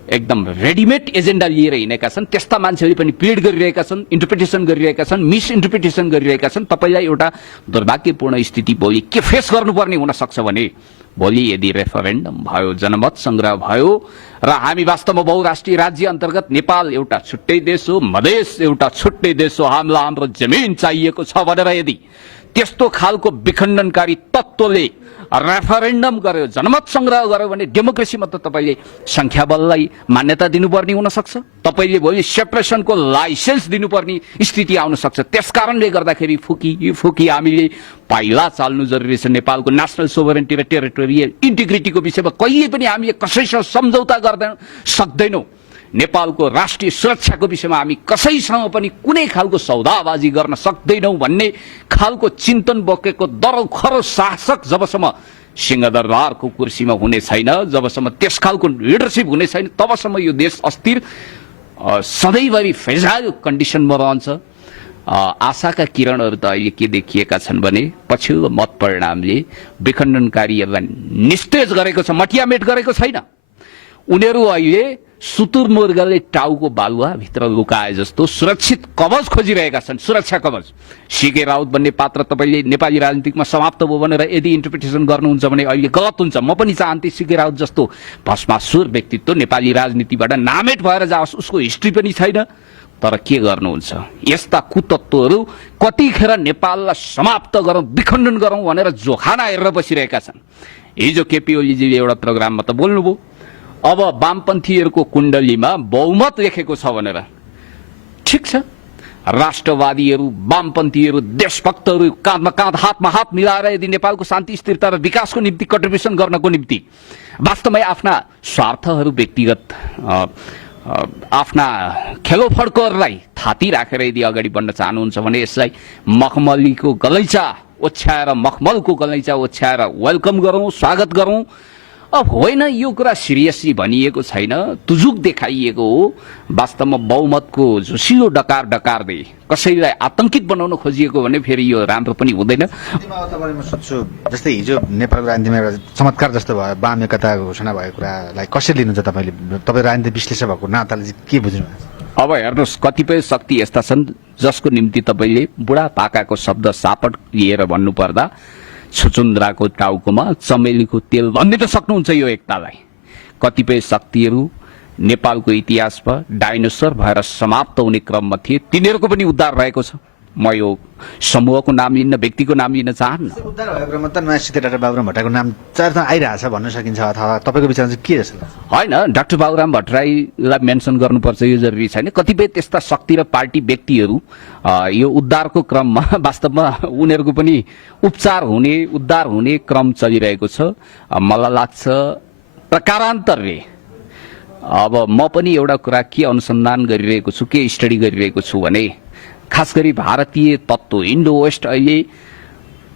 एकदम रेडिमेड एजेन्डा लिएर हिँडेका छन् त्यस्ता मान्छेहरूले पनि पीड गरिरहेका छन्, इन्टरप्रिटेसन गरिरहेका छन्, मिस इन्टरप्रिटेसन गरिरहेका छन्। तपाईँलाई एउटा दुर्भाग्यपूर्ण स्थिति भोलि के फेस गर्नुपर्ने हुन सक्छ भने भोलि यदि रेफरेन्डम भयो, जनमत संग्रह भयो र हामी वास्तवमा बहुराष्ट्रिय राज्य अन्तर्गत नेपाल एउटा छुट्टै देश हो, मधेस एउटा छुट्टै देश हो, हामीलाई हाम्रो जमिन चाहिएको छ भनेर यदि त्यस्तो खालको विखण्डनकारी तत्त्वले रेफरेन्डम गर्यो, जनमत संग्रह गर्यो भने डेमोक्रेसीमा त तपाईँले संख्याबललाई मान्यता दिनुपर्ने हुन सक्छ। तपाईँले भोलि सेपरेसनको लाइसेन्स दिनुपर्ने स्थिति आउन सक्छ। त्यसकारणले गर्दाखेरि फुकी हामीले पाइला चाल्नु जरुरी छ। नेपालको नेशनल सोभरेन्टी र टेरिटोरियल इन्टिग्रिटीको विषयमा कहिले पनि हामीले कसैसँग सम्झौता गर्न सक्दैनौँ। नेपालको राष्ट्रिय सुरक्षाको विषयमा हामी कसैसँग पनि कुनै खालको सौदाबाजी गर्न सक्दैनौँ भन्ने खालको चिन्तन बोकेको दरौखरो शासक जबसम्म सिंहदरबारको कुर्सीमा हुने छैन, जबसम्म त्यस खालको लिडरसिप हुने छैन, तबसम्म यो देश अस्थिर सधैँभरि फ्रेजाइल कन्डिसनमा रहन्छ। आशाका किरणहरू त अहिले के देखिएका छन् भने पछिल्लो मत परिणामले विखण्डनकारीहरूलाई निस्तेज गरेको छ, मटियामेट गरेको छैन। उनीहरू अहिले सुतुरमुर्गले टाउको बालुवाभित्र लुकाए जस्तो सुरक्षित कवच खोजिरहेका छन्। सुरक्षा कवच सीके राउत भन्ने पात्र तपाईँले नेपाली राजनीतिकमा समाप्त भयो भनेर यदि इन्टरप्रिटेसन गर्नुहुन्छ भने अहिले गलत हुन्छ। म पनि चाहन्थे सीके राउत जस्तो भस्मासुर व्यक्तित्व नेपाली राजनीतिबाट नामेट भएर जाओस्, उसको हिस्ट्री पनि छैन। तर के गर्नुहुन्छ, यस्ता कुतत्त्वहरू कतिखेर नेपाललाई समाप्त गरौँ, विखण्डन गरौँ भनेर जोखाना हेरेर बसिरहेका छन्। हिजो केपी ओलीजीले एउटा प्रोग्राममा त बोल्नुभयो, अब वामपन्थीहरूको कुण्डलीमा बहुमत लेखेको छ भनेर। ठिक छ, राष्ट्रवादीहरू, वामपन्थीहरू, देशभक्तहरू काँधमा काँध हातमा हात मिलाएर यदि नेपालको शान्ति स्थिरता र विकासको निम्ति कन्ट्रिब्युसन गर्नको निम्ति वास्तवमै आफ्ना स्वार्थहरू व्यक्तिगत आफ्ना खेलोफड्कोहरूलाई थाती राखेर यदि अगाडि बढ्न चाहनुहुन्छ भने यसलाई मखमलीको गलैँचा ओछ्याएर, मखमलको गलैँचा ओछ्याएर वेलकम गरौँ, स्वागत गरौँ। अब होइन, यो कुरा सिरियसली भनिएको छैन, तुजुक देखाइएको हो। वास्तवमा बहुमतको झुसिलो डकार दे कसैलाई आतंकित बनाउन खोजिएको भने फेरि यो राम्रो पनि हुँदैन। म सोध्छु, जस्तै हिजो नेपालको राजनीतिमा एउटा चमत्कार जस्तो भयो, वाम एकता घोषणा भएको कुरालाई कसरी लिनुहुन्छ तपाईँले? तपाईँ राजनीति विश्लेषक भएको नाताले के बुझ्नु? अब हेर्नुहोस्, कतिपय शक्ति यस्ता छन् जसको निम्ति तपाईँले बुढापाकाको शब्द सापट लिएर भन्नुपर्दा छुचुन्द्राको टाउकोमा चमेलीको तेल भनिदिन सक्नुहुन्छ यो एकतालाई। कतिपय शक्तिहरू नेपालको इतिहासमा डाइनोसर भएर समाप्त हुने क्रममा थिए, तिनीहरूको पनि उद्धार भएको छ। म यो समूहको नाम लिन्न, व्यक्तिको नाम लिन चाहन्न। उद्धार भएको क्रममा त नयाँ सिद्धे डाक्टर बाबुराम भट्टराईको नाम चर्चा आइरहेछ भन्न सकिन्छ, अथवा तपाईँको विचारमा चाहिँ के जस्तो लाग्छ? होइन, डाक्टर बाबुराम भट्टराईलाई मेन्सन गर्नुपर्छ यो जरुरी छैन। कतिपय त्यस्ता शक्ति र पार्टी व्यक्तिहरू यो उद्धारको क्रममा वास्तवमा उनीहरूको पनि उपचार हुने, उद्धार हुने क्रम चलिरहेको छ। मलाई लाग्छ प्रकारान्तरले अब म पनि एउटा कुरा के अनुसन्धान गरिरहेको छु, के स्टडी गरिरहेको छु भने खास गरी भारतीय तत्त्व इन्डो वेस्ट अहिले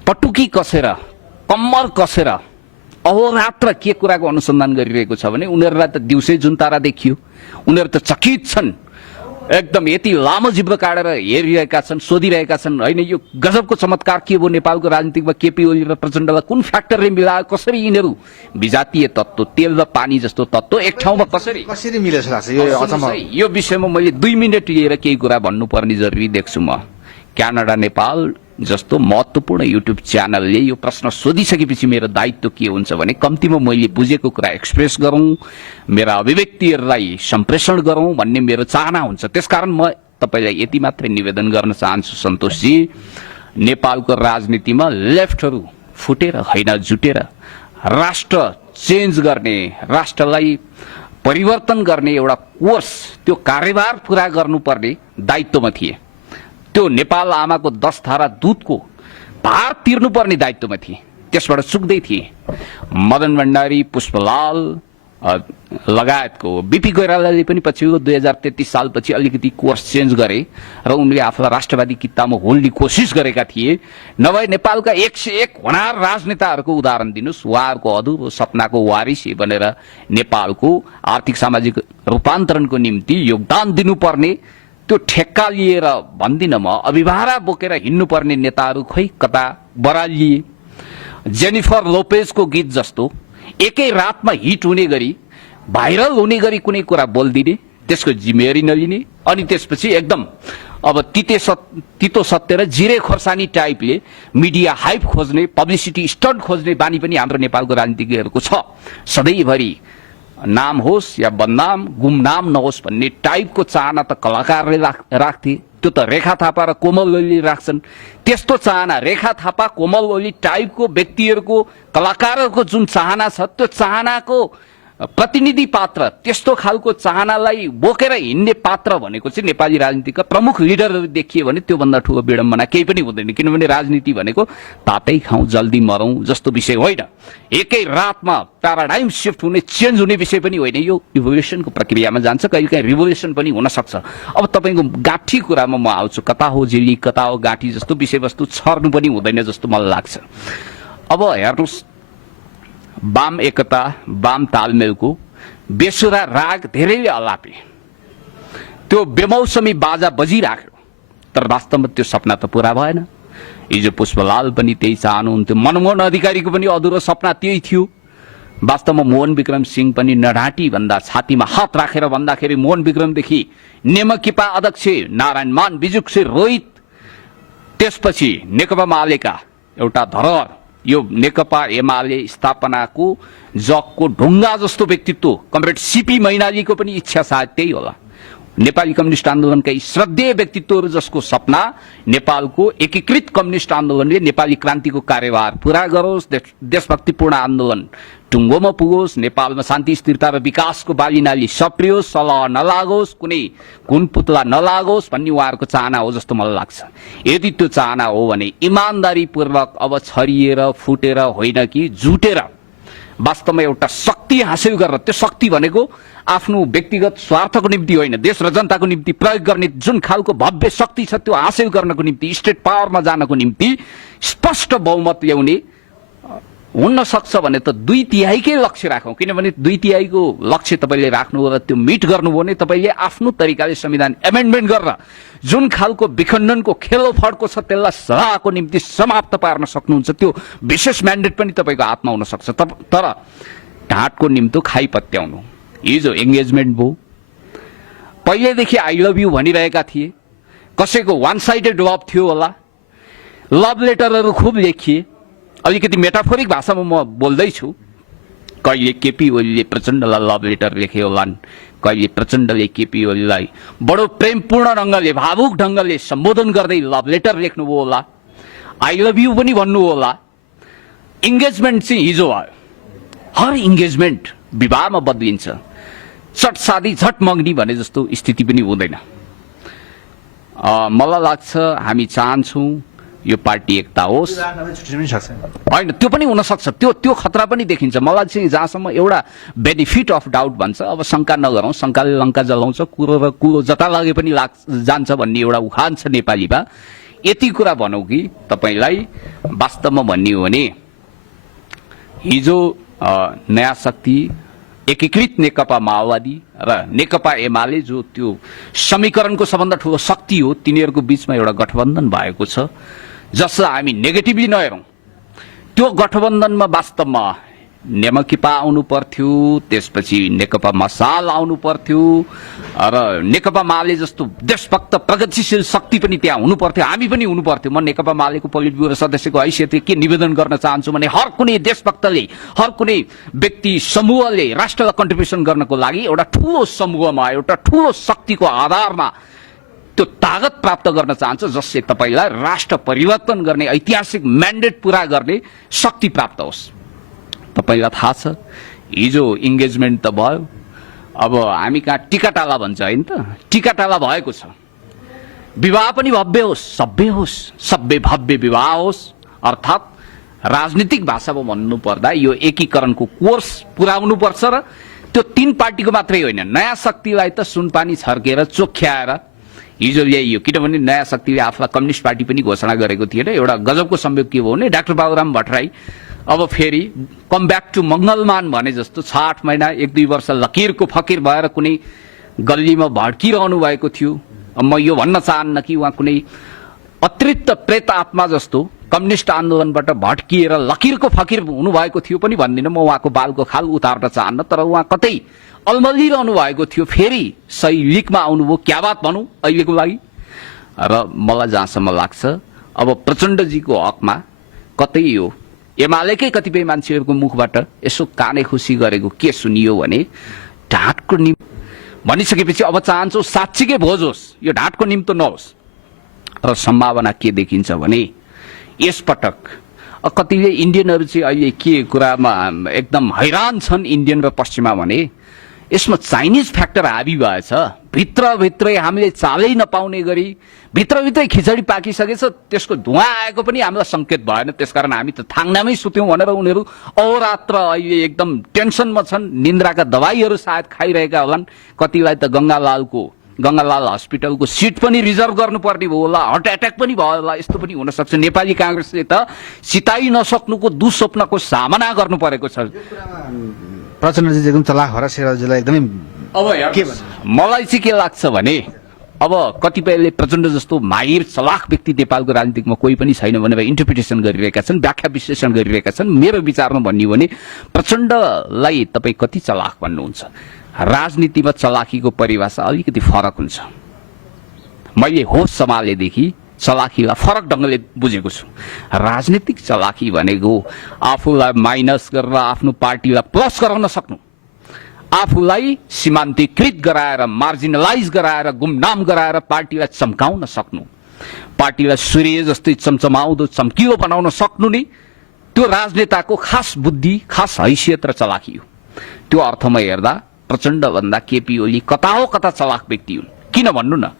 पटुकी कसेर, कम्मर कसेर अहोरात्र के कुराको अनुसन्धान गरिरहेको छ भने उनीहरूलाई त दिउँसै जुन तारा देखियो, उनीहरू त चकित छन्, एकदम यति लामो जिब्रो काटेर हेरिरहेका छन्, सोधिरहेका छन्, होइन यो गजबको चमत्कार के भयो नेपालको राजनीतिकमा केपी ओली र प्रचण्डलाई कुन फ्याक्टरले मिलायो, कसरी यिनीहरू विजातीय तत्त्व, तेल र पानी जस्तो तत्त्व एक ठाउँमा कसरी मिलेछ लाग्छ? यो विषयमा मैले 2 मिनट लिएर केही कुरा भन्नुपर्ने जरुरी देख्छु। म क्यानाडा नेपाल जस्तो महत्त्वपूर्ण युट्युब च्यानलले यो प्रश्न सोधिसकेपछि मेरो दायित्व के हुन्छ भने कम्तीमा मैले बुझेको कुरा एक्सप्रेस गरौँ, मेरा अभिव्यक्तिहरूलाई सम्प्रेषण गरौँ भन्ने मेरो चाहना हुन्छ। त्यसकारण म तपाईँलाई यति मात्रै निवेदन गर्न चाहन्छु सन्तोषजी, नेपालको राजनीतिमा लेफ्टहरू फुटेर होइन जुटेर राष्ट्र चेन्ज गर्ने, राष्ट्रलाई परिवर्तन गर्ने एउटा कोर्स, त्यो कार्यभार पूरा गर्नुपर्ने दायित्वमा थिए। त्यो नेपाल आमाको 10 धारा दूधको भार तिर्नुपर्ने दायित्वमा थिए। त्यसबाट चुक्दै थिए। मदन भण्डारी, पुष्पलाल लगायतको बीपी कोइरालाले पनि पछिल्लो 2033 सालपछि अलिकति कोर्स चेन्ज गरे र उनले आफूलाई राष्ट्रवादी किताबमा होल्ने कोसिस गरेका थिए। नभए नेपालका 101 होनार राजनेताहरूको उदाहरण दिनुस्, उहाँहरूको अधुरो सपनाको वारिसी बनेर नेपालको आर्थिक सामाजिक रूपान्तरणको निम्ति योगदान दिनुपर्ने त्यो ठेक्का लिएर भन्दिन म, अभिभारा बोकेर हिँड्नुपर्ने नेताहरू खै कता बरालिए। जेनिफर लोपेजको गीत जस्तो एकै रातमा हिट हुने गरी, भाइरल हुने गरी कुनै कुरा बोलिदिने, त्यसको जिम्मेवारी नलिने, अनि त्यसपछि एकदम अब तितो सत्य र जिरे खोर्सानी टाइपले मिडिया हाइप खोज्ने, पब्लिसिटी स्टन्ट खोज्ने बानी पनि हाम्रो नेपालको राजनीतिज्ञहरूको छ। सधैँभरि नाम होस् या बदनाम, गुमनाम नहोस् भन्ने टाइपको चाहना त कलाकारले राख्थे। त्यो त रेखा थापा र कोमल ओली राख्छन्। त्यस्तो चाहना रेखा थापा, कोमल ओली टाइपको व्यक्तिहरूको, कलाकारहरूको जुन चाहना छ, त्यो चाहनाको प्रतिनिधि पात्र, त्यस्तो खालको चाहनालाई बोकेर हिँड्ने पात्र भनेको चाहिँ नेपाली राजनीतिका प्रमुख लिडरहरू देखिए भने त्योभन्दा ठुलो विडम्बना केही पनि हुँदैन। किनभने राजनीति भनेको तातै खाउँ जल्दी मरौँ जस्तो विषय होइन। एकै रातमा प्याराडाइम सिफ्ट हुने, चेन्ज हुने विषय पनि होइन। यो इभोल्युसनको प्रक्रियामा जान्छ, कहिलेकाहीँ रिभोल्युसन पनि हुन सक्छ। अब तपाईँको गाँठी कुरामा म आउँछु। कता हो झिल्ली, कता हो गाँठी जस्तो विषयवस्तु छर्नु पनि हुँदैन जस्तो मलाई लाग्छ। अब हेर्नुहोस्, वाम एकता, वाम तालमेलको बेसुरा राग धेरैले अलापे, त्यो बेमौसमी बाजा बजिराख्यो, तर वास्तवमा त्यो सपना त पूरा भएन। हिजो पुष्पलाल पनि त्यही चाहनुहुन्थ्यो, मनमोहन अधिकारीको पनि अधुरो सपना त्यही थियो। वास्तवमा मोहन विक्रम सिंह पनि नढाँटी भन्दा छातीमा हात राखेर भन्दाखेरि मोहन विक्रमदेखि नेमकिपा अध्यक्ष नारायण मान, बिजुक्से रोहित, त्यसपछि नेकपा मालेका एउटा धरोहर, यो नेकपा एमाले स्थापनाको जगको ढुङ्गा जस्तो व्यक्तित्व कमरेड सीपी मैनालीको पनि इच्छा सायद त्यही होला। नेपाली कम्युनिस्ट आन्दोलनका श्रद्धेय व्यक्तित्वहरू जसको सपना नेपालको एकीकृत कम्युनिस्ट आन्दोलनले नेपाली क्रान्तिको कार्यभार पूरा गरोस्, देशभक्तिपूर्ण आन्दोलन टुङ्गोमा पुगोस्, नेपालमा शान्ति, स्थिरता र विकासको बालीनाली सप्रियोस्, सलह नलागोस्, कुनै कुन पुतला नलागोस् भन्ने उहाँहरूको चाहना हो जस्तो मलाई लाग्छ। यदि त्यो चाहना हो भने इमान्दारीपूर्वक अब छरिएर फुटेर होइन कि जुटेर वास्तवमा एउटा शक्ति हासिल गरेर, त्यो शक्ति भनेको आफ्नो व्यक्तिगत स्वार्थको निम्ति होइन, देश र जनताको निम्ति प्रयोग गर्ने जुन खालको भव्य शक्ति छ त्यो हासिल गर्नको निम्ति, स्टेट पावरमा जानको निम्ति स्पष्ट बहुमत ल्याउने हुन सक्छ भने त 2/3 लक्ष्य राखौँ। किनभने 2/3 लक्ष्य तपाईँले राख्नु र त्यो मिट गर्नुभयो भने तपाईँले आफ्नो तरिकाले संविधान एमेन्डमेन्ट गरेर जुन खालको विखण्डनको खेलोफडको छ त्यसलाई सदाको निम्ति समाप्त पार्न सक्नुहुन्छ। त्यो विशेष म्यान्डेट पनि तपाईँको हातमा हुन सक्छ। तर ढाँटको निम्तो खाइपत्याउनु। हिजो एङ्गेजमेन्ट भयो, पहिलेदेखि आई लभ यु भनिरहेका थिए, कसैको वान साइडेड लभ थियो होला, लभ लेटरहरू खुब लेखिए। अलिकति मेटाफोरिक भाषामा म बोल्दैछु। कहिले केपी ओलीले प्रचण्डलाई लभ लेटर लेखे होलान्, कहिले प्रचण्डले केपी ओलीलाई बडो प्रेमपूर्ण ढङ्गले, भावुक ढङ्गले सम्बोधन गर्दै लभ लेटर लेख्नुभयो होला, आई लभ यु पनि भन्नु होला। इङ्गेजमेन्ट चाहिँ हिजो भयो। हर इङ्गेजमेन्ट विवाहमा बदलिन्छ, चट सादी झट मग्नी भने जस्तो स्थिति पनि हुँदैन। मलाई लाग्छ हामी चाहन्छौँ यो पार्टी एकता होस्, होइन त्यो पनि हुन सक्छ, त्यो खतरा पनि देखिन्छ। मलाई चाहिँ जहाँसम्म एउटा बेनिफिट अफ डाउट भन्छ, अब शङ्का नगरौँ, शङ्काले लङ्का जलाउँछ, कुरो र कुरो जता लगे पनि जान्छ भन्ने एउटा उखान छ नेपालीमा। यति कुरा भनौँ कि तपाईँलाई वास्तवमा भन्ने हो भने हिजो नयाँ शक्ति, एकीकृत नेकपा माओवादी र नेकपा एमाले जो त्यो समीकरणको सबभन्दा ठुलो शक्ति हो, तिनीहरूको बीचमा एउटा गठबन्धन भएको छ जसलाई हामी नेगेटिभली नहेरौँ। त्यो गठबन्धनमा वास्तवमा नेमकिपा आउनु पर्थ्यो, त्यसपछि नेकपा मसाल आउनु पर्थ्यो र नेकपा माले जस्तो देशभक्त प्रगतिशील शक्ति पनि त्यहाँ हुनु पर्थ्यो, हामी पनि हुनु पर्थ्यो। म नेकपा मालेको पोलिट ब्युरो सदस्यको हैसियतले के निवेदन गर्न चाहन्छु भने हर कुनै देशभक्तले, हर कुनै व्यक्ति समूहले राष्ट्रलाई कन्ट्रिब्युसन गर्नको लागि एउटा ठुलो समूहमा, एउटा ठुलो शक्तिको आधारमा त्यो तागत प्राप्त गर्न चाहन्छ जसले तपाईलाई राष्ट्र परिवर्तन गर्ने ऐतिहासिक म्यान्डेट पूरा गर्ने शक्ति प्राप्त होस्। तपाईलाई थाहा छ हिजो इन्गेजमेन्ट त भयो, अब हामी कहाँ टिकाटाला भन्छ हैन त, टिकाटाला भएको छ। विवाह पनि भव्य होस्, सभ्य होस्, सभ्य भव्य विवाह होस्। अर्थात् राजनीतिक भाषामा भन्नु पर्दा यो एकीकरणको कोर्स पुर्याउनु पर्छ र त्यो तीन पार्टीको मात्रै होइन, नयाँ शक्तिलाई त सुनपानी छर्केर चोख्याएर हिजो ल्याइयो। किनभने नयाँ शक्तिले आफूलाई कम्युनिस्ट पार्टी पनि घोषणा गरेको थिएन। एउटा गजबको संयोग के भयो भने डाक्टर बाबुराम भट्टराई अब फेरि कम ब्याक टु मङ्गलमान भने जस्तो 6-8 महिना 1-2 वर्ष लकीरको फकीर भएर कुनै गल्लीमा भड्किरहनु भएको थियो। म यो भन्न चाहन्न कि उहाँ कुनै अतिरिक्त प्रेत आत्मा जस्तो कम्युनिस्ट आन्दोलनबाट भड्किएर लकीरको फकीर हुनुभएको थियो पनि भन्दिनँ, म उहाँको बालको खाल उतार्न चाहन्न, तर उहाँ कतै अलमलिरहनु भएको थियो। फेरि सही लिकमा आउनुभयो, क्या बात भनौँ अहिलेको लागि। र मलाई जहाँसम्म लाग्छ अब प्रचण्डजीको हकमा कतै यो एमालेकै कतिपय मान्छेहरूको मुखबाट यसो काने खुसी गरेको के सुनियो भने ढाँटको निम्तो भनिसकेपछि अब चाहन्छौ साँच्चीकै भोज होस्, यो ढाँटको निम्तो नहोस्। र सम्भावना के देखिन्छ भने यसपटक कतिले इन्डियनहरू चाहिँ अहिले के कुरामा एकदम हैरान छन् इन्डियन र पश्चिमा भने यसमा चाइनिज फ्याक्टर हाबी भएछ। भित्रभित्रै हामीले चालै नपाउने गरी भित्रभित्रै खिचडी पाकिसकेछ, त्यसको धुवा आएको पनि हामीलाई सङ्केत भएन। त्यसकारण हामी त थाङ्नामै सुत्यौँ भनेर उनीहरू अहोरात्र अहिले एकदम टेन्सनमा छन्। निन्द्राका दबाईहरू सायद खाइरहेका होलान्। कतिलाई त गङ्गालाल हस्पिटलको सिट पनि रिजर्भ गर्नुपर्ने भयो होला, हार्ट एट्याक पनि भयो होला, यस्तो पनि हुनसक्छ। नेपाली काङ्ग्रेसले त सिताइ नसक्नुको दुःस्वप्नको सामना गर्नु परेको छ। प्रचण्डजी एकदम चलाख हो र शेरबहादुरजीलाई एकदमै अब मलाई चाहिँ के लाग्छ भने अब कतिपयले प्रचण्ड जस्तो माहिर चलाख व्यक्ति नेपालको राजनीतिमा कोही पनि छैन भनेर इन्टरप्रिटेसन गरिरहेका छन्, व्याख्या विश्लेषण गरिरहेका छन्। मेरो विचारमा भन्यो भने प्रचण्डलाई तपाईँ कति चलाख भन्नुहुन्छ? राजनीतिमा चलाखीको परिभाषा अलिकति फरक हुन्छ। मैले होस सम्हालेदेखि चलाखीलाई फरक ढङ्गले बुझेको छु। राजनीतिक चलाखी भनेको आफूलाई माइनस गरेर आफ्नो पार्टीलाई प्लस गराउन सक्नु, आफूलाई सीमान्तकृत गराएर मार्जिनलाइज गराएर गुमनाम गराएर पार्टीलाई चम्काउन सक्नु, पार्टीलाई सूर्य जस्तै चम्चमाउँदो चम्किलो बनाउन सक्नु नि त्यो राजनेताको खास बुद्धि, खास हैसियत र चलाखी हो। त्यो अर्थमा हेर्दा प्रचण्ड भन्दा केपी ओली कता हो कता चलाख व्यक्ति हुन्। किन भन्नु न,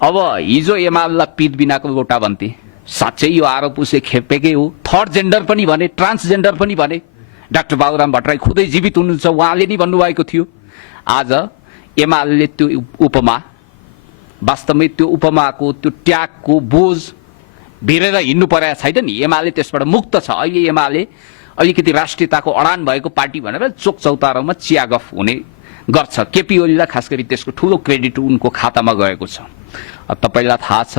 अब हिजो एमालेलाई पित बिनाको लोटा भन्थे, साँच्चै यो आरोप उसले खेपेकै हो। थर्ड जेन्डर पनि भने, ट्रान्सजेन्डर पनि भने। डाक्टर बाबुराम भट्टराई खुदै जीवित हुनुहुन्छ, उहाँले नि भन्नुभएको थियो। आज एमाले त्यो उपमा वास्तवमै त्यो उपमाको त्यो ट्यागको बोझ भिरेर हिँड्नु परेको छैन नि। एमाले त्यसबाट मुक्त छ। अहिले एमाले अलिकति राष्ट्रियताको अडान भएको पार्टी भनेर चोक चौतारोमा चियागफ हुने गर्छ। केपी ओलीलाई खास गरी त्यसको ठुलो क्रेडिट उनको खातामा गएको छ। तपाईलाई थाहा छ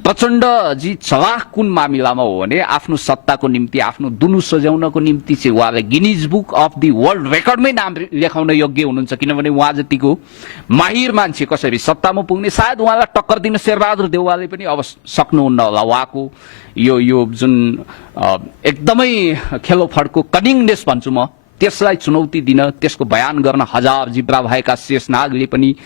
प्रचण्डजी चलाख कुन मामिलामा हो भने आफ्नो सत्ताको निम्ति, आफ्नो दुनु सजाउनको निम्ति चाहिँ उहाँले Guinness book of the world रेकर्डमै नाम लेखाउन योग्य हुनुहुन्छ। किनभने उहाँ जतिको माहिर मान्छे कसरी सत्तामा पुग्ने, सायद उहाँलाई टक्कर दिन शेरबहादुर देउवाले पनि अब सक्नुहुन्न होला। उहाँको यो जुन एकदमै खेलोफडको कनिङनेस भन्छु म, त्यसलाई चुनौती दिन, त्यसको बयान गर्न हजार जिब्रा भएका शेषनागले पनि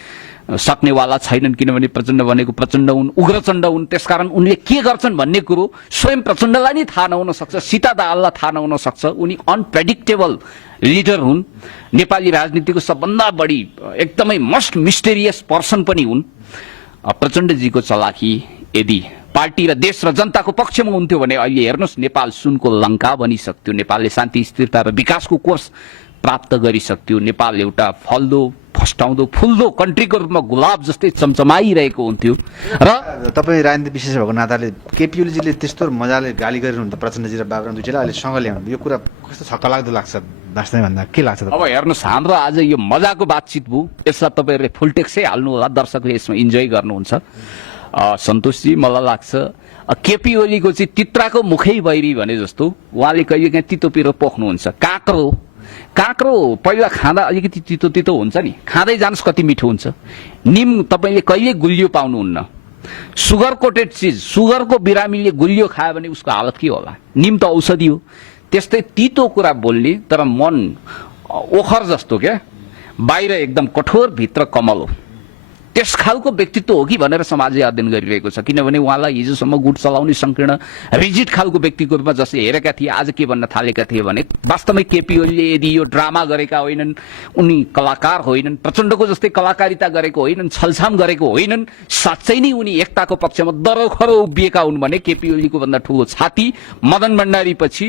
सक्नेवाला छैनन्। किनभने प्रचण्ड भनेको प्रचण्ड हुन्, उग्रचण्ड हुन्। त्यसकारण उनले के गर्छन् भन्ने कुरो स्वयं प्रचण्डलाई नै थाहा नहुन सक्छ, सीता दाहाललाई थाहा नहुन सक्छ। उनी अनप्रेडिक्टेबल लिडर हुन्, नेपाली राजनीतिको सबभन्दा बढी एकदमै मोस्ट मिस्टेरियस पर्सन पनि हुन्। प्रचण्डजीको चलाखी यदि पार्टी र देश र जनताको पक्षमा हुन्थ्यो भने अहिले हेर्नुहोस् नेपाल सुनको लङ्का बनिसक्थ्यो, नेपालले शान्ति स्थिरता र विकासको कोर्स प्राप्त गरिसक्थ्यो, नेपाल एउटा फल्दो फस्टाउँदो फुल्दो कन्ट्रीको रूपमा गुलाब जस्तै चम्चमाइरहेको हुन्थ्यो। र तपाईँ राजनीति विशेष भएको नाताले केपी ओलीजीले त्यस्तो मजाले गाली गरिरहनु त प्रचण्डजी र बाबुराम दुईटालाई अहिले सँग ल्याउनु, यो कुरा कस्तो छक्क लाग्दो लाग्छ दास्दै भन्दा के लाग्छ? अब हेर्नुहोस्, हाम्रो आज यो मजाको बातचित भयो, यसलाई तपाईँहरूले फुल टेक्सै हाल्नु होला, दर्शकले यसमा इन्जोय गर्नुहुन्छ। सन्तोषजी, मलाई लाग्छ केपी ओलीको चाहिँ तित्राको मुखै बैरी भने जस्तो उहाँले कहिलेकाहीँ तितो पिरो पोख्नुहुन्छ। काँक्रो पहिला खाँदा अलिकति तितो तितो हुन्छ नि, खाँदै जानुहोस् कति मिठो हुन्छ। निम तपाईँले कहिले गुलियो पाउनुहुन्न। सुगर कोटेड चिज, सुगरको बिरामीले गुलियो खायो भने उसको हालत के होला? निम त औषधि हो। त्यस्तै तितो कुरा बोल्ने तर मन ओखर जस्तो क्या, बाहिर एकदम कठोर भित्र कमल हो। त्यस खालको व्यक्तित्व हो कि भनेर समाजले अध्ययन गरिरहेको छ। किनभने उहाँलाई हिजोसम्म गुट चलाउने संकीर्ण रिजिड खालको व्यक्तिको रूपमा जसले हेरेका थिए, आज के भन्न थालेका थिए भने वास्तवमै केपी ओलीले यदि यो ड्रामा गरेका होइनन्, उनी कलाकार होइनन्, प्रचण्डको जस्तै कलाकारिता गरेको होइनन्, छलछाम गरेको होइनन्, साँच्चै नै उनी एकताको पक्षमा दरोखरो उभिएका हुन् भने केपी ओलीको भन्दा ठूलो छाती मदन भण्डारी पछि,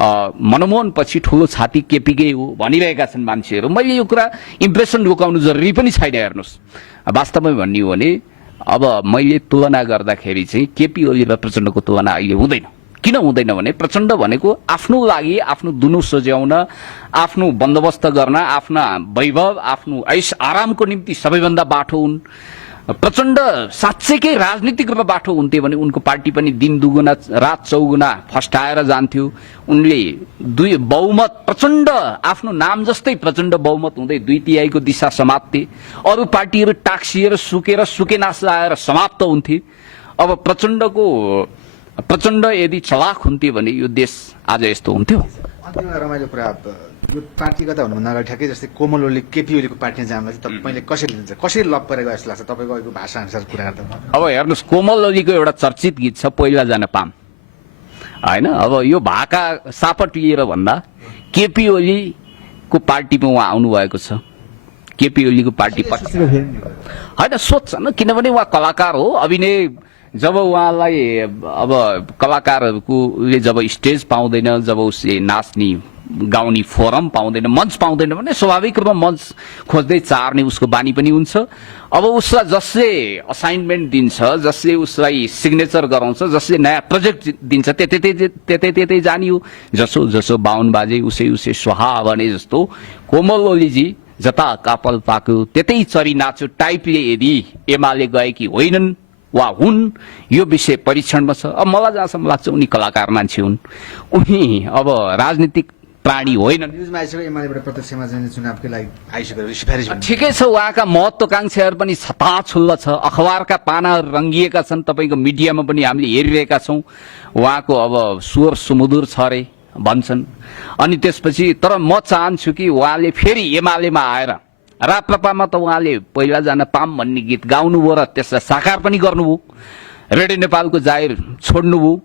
मनमोहन पछि ठूलो छाती केपीकै हो भनिरहेका छन् मान्छेहरू। मैले यो कुरा इम्प्रेसन रोकाउनु जरुरी पनि छैन। हेर्नुहोस्, वास्तवमै भन्ने हो भने अब मैले तुलना गर्दाखेरि चाहिँ केपी ओली र प्रचण्डको तुलना अहिले हुँदैन। किन हुँदैन भने प्रचण्ड भनेको आफ्नो लागि आफ्नो दुनु सज्याउन, आफ्नो बन्दोबस्त गर्न, आफ्ना वैभव, आफ्नो ऐश आरामको निम्ति सबैभन्दा बाठो हुन्। प्रचण्ड साँच्चैकै राजनीतिक रूपमा बाठो हुन्थे भने उनको पार्टी पनि दिन दुगुना रात चौगुना फस्टाएर जान्थ्यो। उनले बहुमत, प्रचण्ड आफ्नो नाम जस्तै प्रचण्ड बहुमत हुँदै 2/3 दिशा समात्थे। अरू पार्टीहरू टाक्सिएर सुकेर सुकेनास आएर समाप्त हुन्थे। अब प्रचण्ड यदि चलाक हुन्थे भने यो देश आज यस्तो हुन्थ्यो। अन्तिममा रमाइलो कुरा, यो पार्टीगत हुनुभन्दा अगाडि ठ्याक्कै जस्तै कोमल ओली केपी ओलीको पार्टीमा जाँदा चाहिँ तपाईँले कसरी लिन्छ, कसरी लप परेको जस्तो लाग्छ तपाईँको अहिलेको भाषा अनुसार कुरा गर्दा? अब हेर्नुहोस्, कोमल ओलीको एउटा चर्चित गीत छ, पहिला जान पाम, होइन? अब यो भाका सापट लिएर भन्दा केपी ओलीको पार्टीमा उहाँ आउनुभएको छ। केपी ओलीको पार्टी होइन, सोध्छ न, किनभने उहाँ कलाकार हो, अभिनय। जब उहाँलाई अब कलाकारहरूले जब स्टेज पाउँदैन, जब उसले नाच्ने गाउने फोरम पाउँदैन, मञ्च पाउँदैन भने स्वाभाविक रूपमा मञ्च खोज्दै चार्ने उसको बानी पनि हुन्छ। अब उसलाई जसले असाइनमेन्ट दिन्छ, जसले उसलाई सिग्नेचर गराउँछ, जसले नयाँ प्रोजेक्ट दिन्छ, त्यतै जानी हो। जसो जसो बाहुन बाजे उसै उसै स्वाहा भने जस्तो कोमल ओलीजी जता कापल पाक्यो त्यतै चरी नाच्यो टाइपले यदि एमाले गएकी होइनन् वा हुन्, यो विषय परीक्षणमा छ। अब मलाई जहाँसम्म लाग्छ उनी कलाकार मान्छे हुन्, उनी अब राजनीतिक प्राणी होइनन्। न्युजमा आइसक्यो एमालेबाट प्रत्यक्षमा चाहिँ चुनावकै लागि आइसक्यो सिफारिस। ठिकै छ, उहाँका महत्वाकांक्षाहरू पनि छताछुल्ल छ, अखबारका पानाहरू रङ्गिएका छन्, तपाईँको मिडियामा पनि हामीले हेरिरहेका छौँ। उहाँको अब स्वर सुमधुर छ अरे भन्छन्। अनि त्यसपछि तर म चाहन्छु कि उहाँले फेरि एमालेमा आएर, राप्रपामा त उहाँले पहिला जान पाम भन्ने गीत गाउनुभयो र त्यसलाई साकार पनि गर्नुभयो, रेडियो नेपालको जाहेर छोड्नुभयो।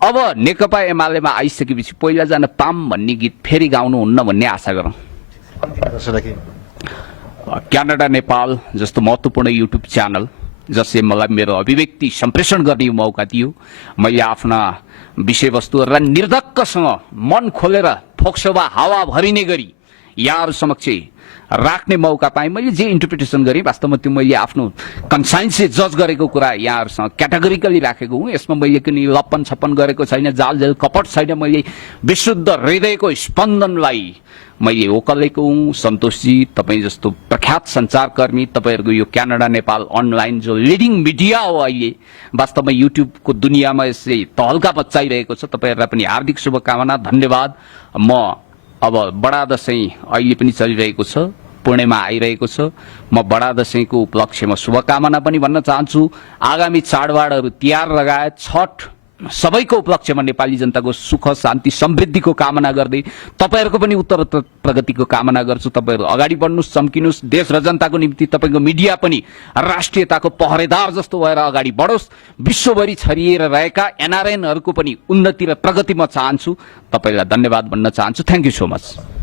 अब नेकपा एमालेमा आइसकेपछि पहिला जान पाम भन्ने गीत फेरि गाउनुहुन्न भन्ने आशा गरौँ। क्यानाडा नेपाल जस्तो महत्त्वपूर्ण युट्युब च्यानल जसले मलाई मेरो अभिव्यक्ति सम्प्रेषण गर्ने मौका दियो, मैले आफ्ना विषयवस्तुहरूलाई निर्धक्कसँग मन खोलेर फोक्सोवा हावा भरिने गरी यहाँहरू समक्ष राख्ने मौका पाएँ। मैले जे इन्टरप्रिटेसन गरेँ वास्तवमा त्यो मैले आफ्नो कन्साइन्सले जज गरेको कुरा यहाँहरूसँग क्याटेगोरिकली राखेको हुँ। यसमा मैले कुनै लप्पन छप्पन गरेको छैन, जालझेल कपट छैन। मैले विशुद्ध हृदयको स्पन्दनलाई मैले ओकलेको हुँ। सन्तोषजी, तपाईँ जस्तो प्रख्यात सञ्चारकर्मी, तपाईँहरूको यो क्यानाडा नेपाल अनलाइन जो लिडिङ मिडिया हो अहिले वास्तवमा युट्युबको दुनियाँमा यसले तहल्का बचाइरहेको छ, तपाईँहरूलाई पनि हार्दिक शुभकामना, धन्यवाद। म अब बडा दशैं अहिले पनि चलिरहेको छ, पूर्णिमा आइरहेको छ। म बडा दशैंको उपलक्ष्यमा शुभकामना पनि भन्न चाहन्छु। आगामी चाडबाडहरू, तिहार लगायत छठ, सबैको उपलक्ष्यमा नेपाली जनताको सुख शान्ति समृद्धिको कामना गर्दै तपाईँहरूको पनि उत्तरोत्तर प्रगतिको कामना गर्छु। तपाईँहरू अगाडि बढ्नुहोस्, चम्किनुहोस्। देश र जनताको निम्ति तपाईँको मिडिया पनि राष्ट्रियताको पहरेदार जस्तो भएर अगाडि बढोस्। विश्वभरि छरिएर रहेका एनआरएनहरूको पनि उन्नति र प्रगति म चाहन्छु। तपाईँलाई धन्यवाद भन्न चाहन्छु। Thank you so much.